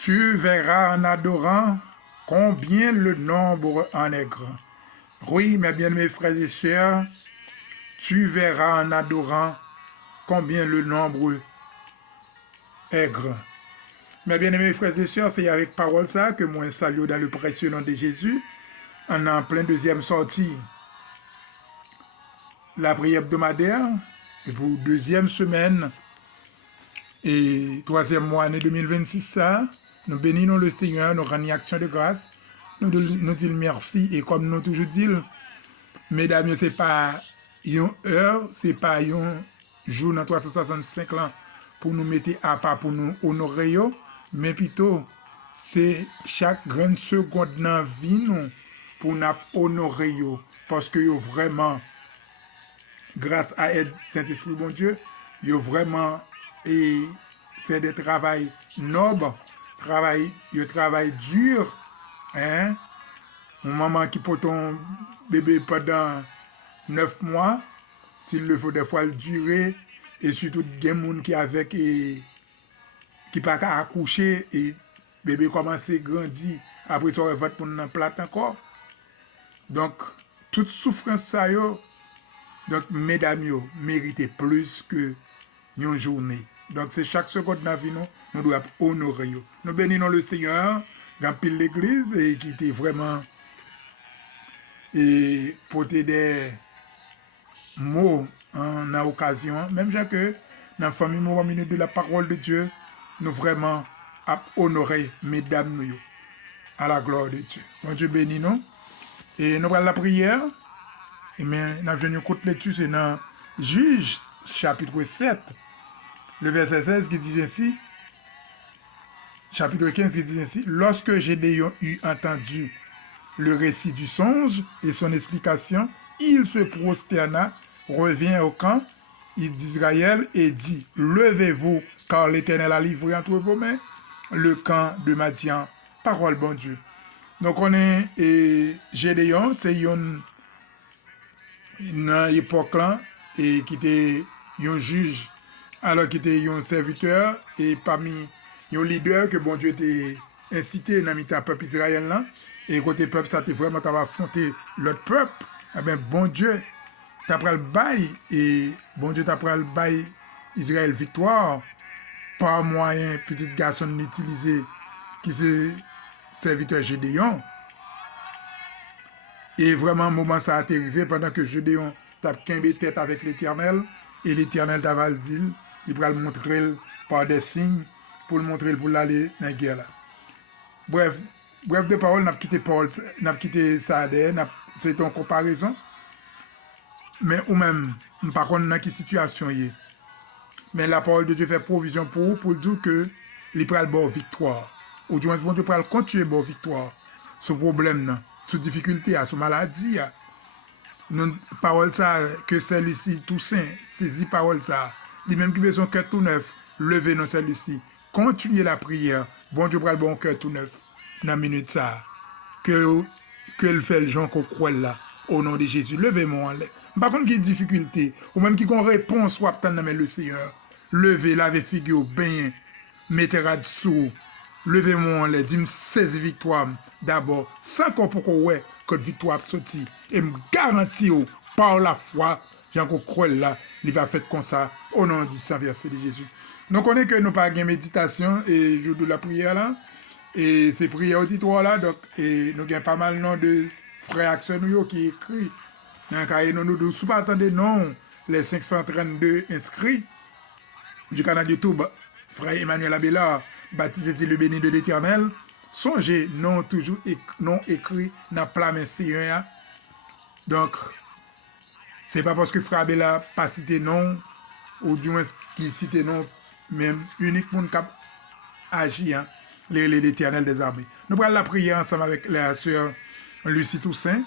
Tu verras en adorant combien le nombre en est grand. Oui, mes bien-aimés frères et sœurs, tu verras en adorant combien le nombre est grand. Mes bien-aimés frères et sœurs, c'est avec parole ça que moi salue dans le précieux nom de Jésus. On est en plein deuxième sortie. La prière hebdomadaire, et pour deuxième semaine et troisième mois année 2026, ça, nous bénissons le Seigneur, nous rendons action de grâce, nous disons merci, et comme nous toujours disons, mesdames, ce n'est pas une heure, ce n'est pas un jour dans 365 ans pour nous mettre à part, pour nous honorer, mais plutôt, c'est chaque grande seconde dans la vie nous, pour nous honorer, parce que vraiment, grâce à l'aide Saint-Esprit, bon Dieu, vraiment fait des travail nobles, travail dur, hein? Une maman qui porte ton bébé pendant 9 mois, s'il le faut des fois le durer, et surtout il y a des gens qui avec et qui pas qu'à accoucher et bébé commence à grandir, après ça on va pour une plate encore. Donc toute souffrance ça yo, donc mesdames yo méritent plus que une journée. Donc c'est chaque seconde dans la vie nous devons honorer. Nous bénissons le Seigneur, dans pile l'église et qui était vraiment et porter des mots en occasion, même que dans la famille nous minute de la parole de Dieu, nous vraiment honorer mesdames nous à la gloire de Dieu. Bon Dieu bénit nous et nous allons la prière. Et mais nous avons une courte lecture, c'est dans Juge chapitre 7. Le verset 16 qui dit ainsi, chapitre 15 qui dit ainsi, lorsque Gédéon eut entendu le récit du songe et son explication, il se prosterna, revint au camp d'Israël et dit, levez-vous, car l'Éternel a livré entre vos mains le camp de Madian. Parole bon Dieu. Donc on est Gédéon, c'est une époque là, et qui était un juge, alors qu'il était un serviteur et parmi un leader que bon Dieu était incité dans le peuple israélien là, et côté peuple ça était vraiment affronté l'autre peuple, eh bien bon Dieu t'a pris le bail et bon Dieu t'a pris le bail Israël victoire par moyen petit garçon utilisé qui c'est serviteur Gédéon. Et vraiment moment ça a été arrivé pendant que Gédéon t'a quimbe tête avec l'Éternel et l'Éternel t'a dit il va le montrer par des signes pour le montrer pour l'aller dans la guerre là. Bref de parole, n'a quitté ça, c'est une comparaison. Mais ou même, par contre, dans quelle situation y est. Mais la parole de Dieu fait provision pour dire que il prend le bon victoire. Ou du moins, Dieu prend continuer bon victoire. Ce problème, ce difficulté, ce maladie, nous parole ça, que celle-ci, tout saint, saisit parole ça. Les mêmes qui besoin cœur tout neuf, lever dans celle-ci. Continuez la prière. Bon Dieu prend le bon cœur tout neuf. Dans la minute ça, que le fait le gens qu'on croit là, au nom de Jésus, levez-moi en l'air. Par contre, il y a des difficultés, ou même qui ont réponse, soit dans le Seigneur, levez, lavez figure, bien, mettez dessous, levez-moi en l'air, dis-moi 16 victoires d'abord, sans qu'on peut ouais, que victoire sorti, et me garantit par la foi, j'en crois là, il va faire comme ça, au nom du Saint-Verset de Jésus. Donc, on est que nous pas de méditation et jour de la prière là. Et c'est prière auditoire là, donc et nous avons pas mal de frères actions qui écrit dans le cahier non nous sous pas attendez non les 532 inscrits du canal YouTube frère Emmanuel Abelard baptisé dit le béni de l'Éternel songez non toujours non écrit dans plat mais Seigneur donc c'est pas parce que frère Abelard pas cité non ou du moins qui cite non même unique monde cap agit hein, l'Éternel des armées. Nous allons la prier ensemble avec la sœur Lucie Toussaint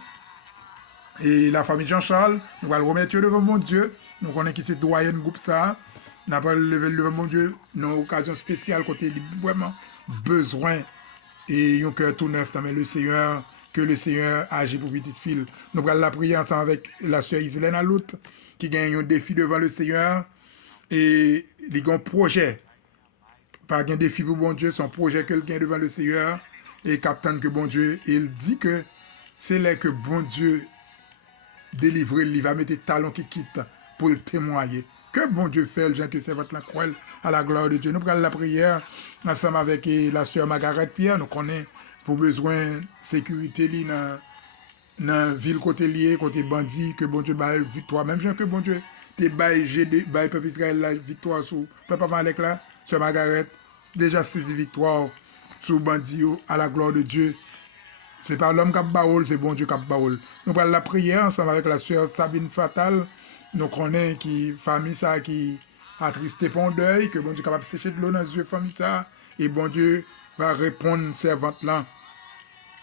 et la famille Jean-Charles. Nous allons remettre devant mon Dieu. Nous connaissons qui c'est doyen groupe ça. Nous allons lever devant mon Dieu. Nous avons une occasion spéciale côté vraiment besoin et un cœur tout neuf dans le Seigneur. Que le Seigneur agit pour petite fille. Nous allons la prier ensemble avec la sœur Iselène Alout qui gagne un défi devant le Seigneur et il a un projet. Pas un défi pour bon Dieu, son projet quelqu'un devant le Seigneur et capitaine que bon Dieu, il dit que c'est là que bon Dieu délivre, il va mettre talons qui quittent pour le témoigner. Que bon Dieu fait, le gens que c'est votre la croix à la gloire de Dieu. Nous prenons la prière ensemble avec la sœur Margaret Pierre, nous connaissons pour besoin de sécurité dans la ville côté lié, côté bandit, que bon Dieu baille victoire. Même gens que bon Dieu te baille peuple Israël la victoire sur peuple Malek là, sœur Margaret déjà saisi victoire sur bandit à la gloire de Dieu. C'est pas l'homme qui a baoul, c'est bon Dieu qui a baoul. Nous parlons la prière ensemble avec la sœur Sabine Fatal. Nous connaissons qui famille ça qui a tristé pour un deuil, que bon Dieu est capable de sécher de l'eau dans les yeux famille ça et bon Dieu va répondre servante là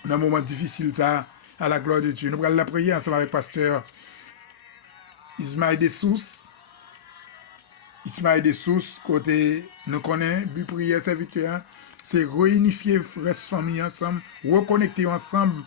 dans un moment difficile ça à la gloire de Dieu. Nous parlons la prière ensemble avec pasteur Ismaël Dessous. Ismaël Dessous, côté nous connaissons, but prière serviteur, c'est réunifier frères famille ensemble, reconnecter ensemble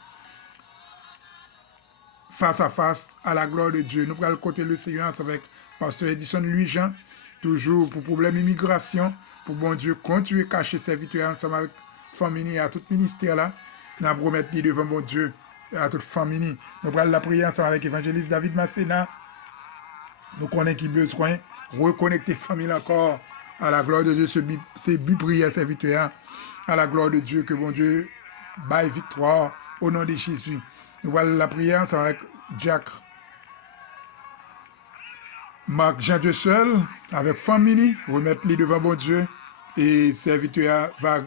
face à face à la gloire de Dieu. Nous prenons le côté le Seigneur avec pasteur Edison Louis-Jean, toujours pour problème immigration, pour bon Dieu continuer à cacher serviteur ensemble avec famille et à tout ministère là. Nous promettons devant bon Dieu et à toute famille. Nous prenons la prière ensemble avec évangéliste David Masséna. Nous connaissons qui besoin reconnecter famille encore à la gloire de Dieu, c'est but prière serviteur à la gloire de Dieu, que bon Dieu baille victoire au nom de Jésus. Nous voilà la prière, c'est avec Jack Marc Jean Dieu seul, avec famille, remettre les devant bon Dieu, et serviteur va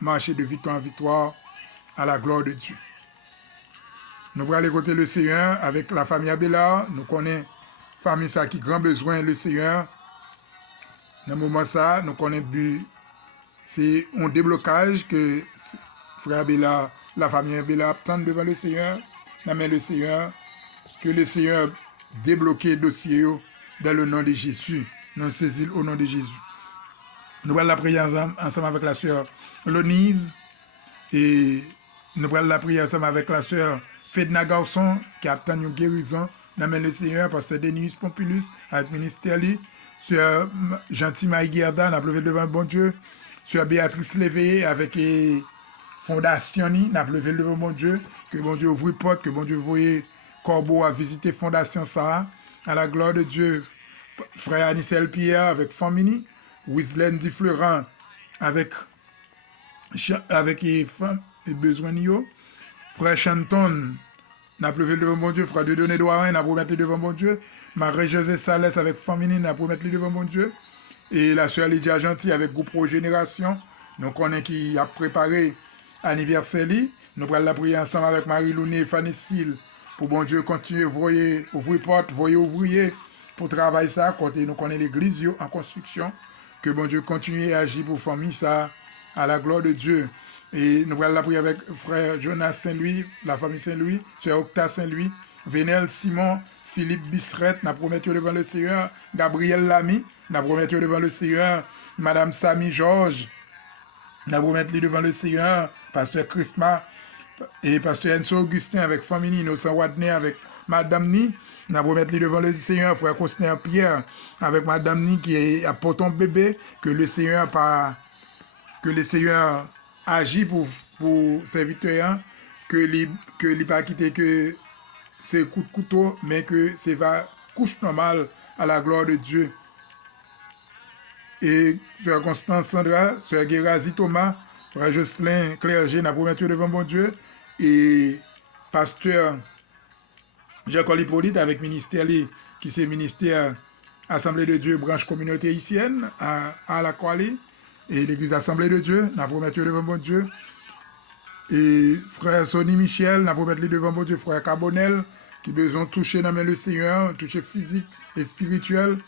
marcher de victoire en victoire à la gloire de Dieu. Nous allons aller côté le Seigneur avec la famille Abelard, nous connaissons famille ça qui grand besoin le Seigneur. Dans le moment ça, nous connaissons c'est un déblocage que frère Abelard, la famille Abelard attend devant le Seigneur, dans le Seigneur, que le Seigneur débloque le dossier dans le nom de Jésus, nous saisir au nom de Jésus. Nous allons la prière ensemble avec la sœur Lonise et nous allons la prière ensemble avec la sœur Fedna Garçon qui attend une guérison dans le Seigneur, pasteur Denis Pompilus avec ministère li, sœur Gentil Maïguerda, n'a levé devant bon Dieu, sœur Béatrice Léveillé avec fondation ni, n'a levé devant bon Dieu, que bon Dieu ouvre porte, que bon Dieu voyait Corbeau à visiter fondation ça, à la gloire de Dieu, frère Anicel Pierre avec famille, Wislen Di Florent avec les femmes et besoin yo, frère Chanton n'a levé devant mon Dieu, frère de Donné Douarin n'a promettre devant mon Dieu, Marie-Josée Salès avec famille n'a promettre devant mon Dieu, et la sœur Lydia Gentil avec groupe Pro Génération, nous connaissons qui a préparé anniversaire li, nous allons la prier ensemble avec Marie-Louné et Fanny Sil, pour bon Dieu continuer voyer ouvrir porte, voyer ouvrier pour travailler ça, côté nous connaissons l'église en construction, que bon Dieu continue à agir pour famille ça, à la gloire de Dieu. Et nous allons la prier avec frère Jonas Saint-Louis, la famille Saint-Louis, sœur Octa Saint-Louis, Vénel Simon, Philippe Bisseret, n'a promis devant le Seigneur, Gabriel Lamy, n'a promis devant le Seigneur, Madame Samy Georges, n'a promis devant le Seigneur, pasteur Christma, et pasteur Enzo Augustin avec famille, Innocent Wadney avec Madame Ni, n'a promis devant le Seigneur, frère Cosner Pierre, avec Madame Ni qui apporte un bébé, que le Seigneur agit pour serviteur, que il pas quitter que c'est coup de couteau, mais que c'est va couche normale à la gloire de Dieu. Et sœur Constance Sandra, sœur Guérazi Thomas, frère Jocelyn Clergé n'a promis devant bon Dieu, et pasteur Jean-Claude Hippolyte avec ministère qui c'est ministère Assemblée de Dieu, branche communauté haïtienne à la Croix-Li, et l'église Assemblée de Dieu, n'a promis devant bon Dieu. Et frère Sonny Michel, n'a promis devant bon Dieu, frère Carbonel, qui besoin de toucher dans le Seigneur, toucher physique et spirituel.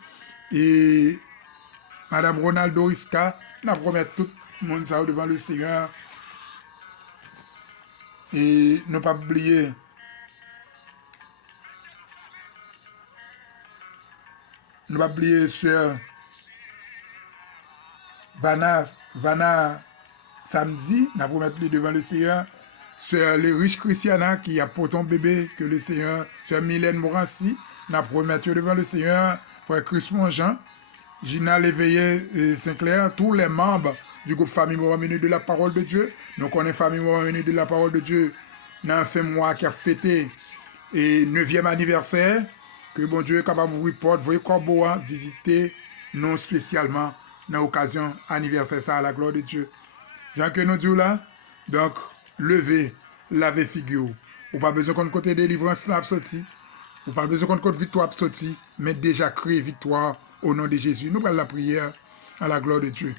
Et Madame Ronaldo Risca, n'a promis tout le monde ça devant le Seigneur. Et ne pas oublier sur Vanna samedi, n'a promis devant le Seigneur. Sur les riches Christiana qui a pour ton bébé que le Seigneur, sur Mylène Morancy, n'a promis devant le Seigneur. Frère Chris Monjean, Gina Léveillé et Sinclair, tous les membres du groupe Famille Mouvement Minute de la Parole de Dieu. Donc on est Famille Mouvement Minute de la Parole de Dieu dans un fin mois qui a fêté et 9e anniversaire. Que bon Dieu est capable d'ouvrir porte, voyez corbeau, visiter nous spécialement dans l'occasion anniversaire ça à la gloire de Dieu. Jean que nous disons là, donc levez, lavez figure. Ou pas besoin qu'on côté délivrance là sorti. Ou pas besoin qu'on côté victoire sorti, mais déjà créé victoire au nom de Jésus. Nous prenons la prière à la gloire de Dieu.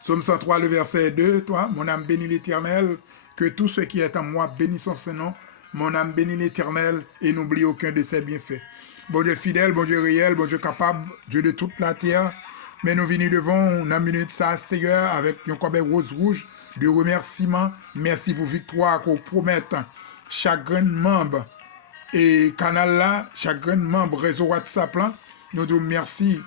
Somme 103, le verset 2, toi, mon âme bénit l'Éternel, que tout ce qui est en moi bénisse son nom. Mon âme bénit l'Éternel et n'oublie aucun de ses bienfaits. Bon Dieu fidèle, bon Dieu réel, bon Dieu capable, Dieu de toute la terre. Mais nous venons devant une minute ça, Seigneur, avec un corbeille rose rouge de remerciement. Merci pour victoire qu'on promette chaque grand membre et canal là, chaque grand membre réseau WhatsApp là. Nous disons merci.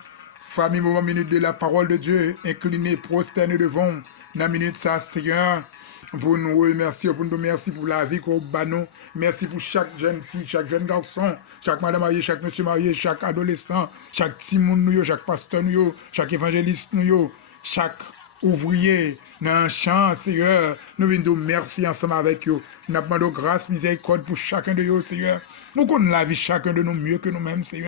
Famille Mouvement Minute de la Parole de Dieu, incliné, prosterné devant la minute ça, Seigneur. Pour nous remercier, pour nous remercier pour la vie qu'on bat nous. Merci pour chaque jeune fille, chaque jeune garçon, chaque madame mariée, chaque monsieur marié, chaque adolescent, chaque timoun, chaque pasteur, chaque évangéliste, chaque ouvrier dans un champ, Seigneur. Nous venons de merci ensemble avec eux. Nous demandons grâce, miséricorde pour chacun de eux, Seigneur. Nous connaissons la vie chacun de nous mieux que nous-mêmes, Seigneur.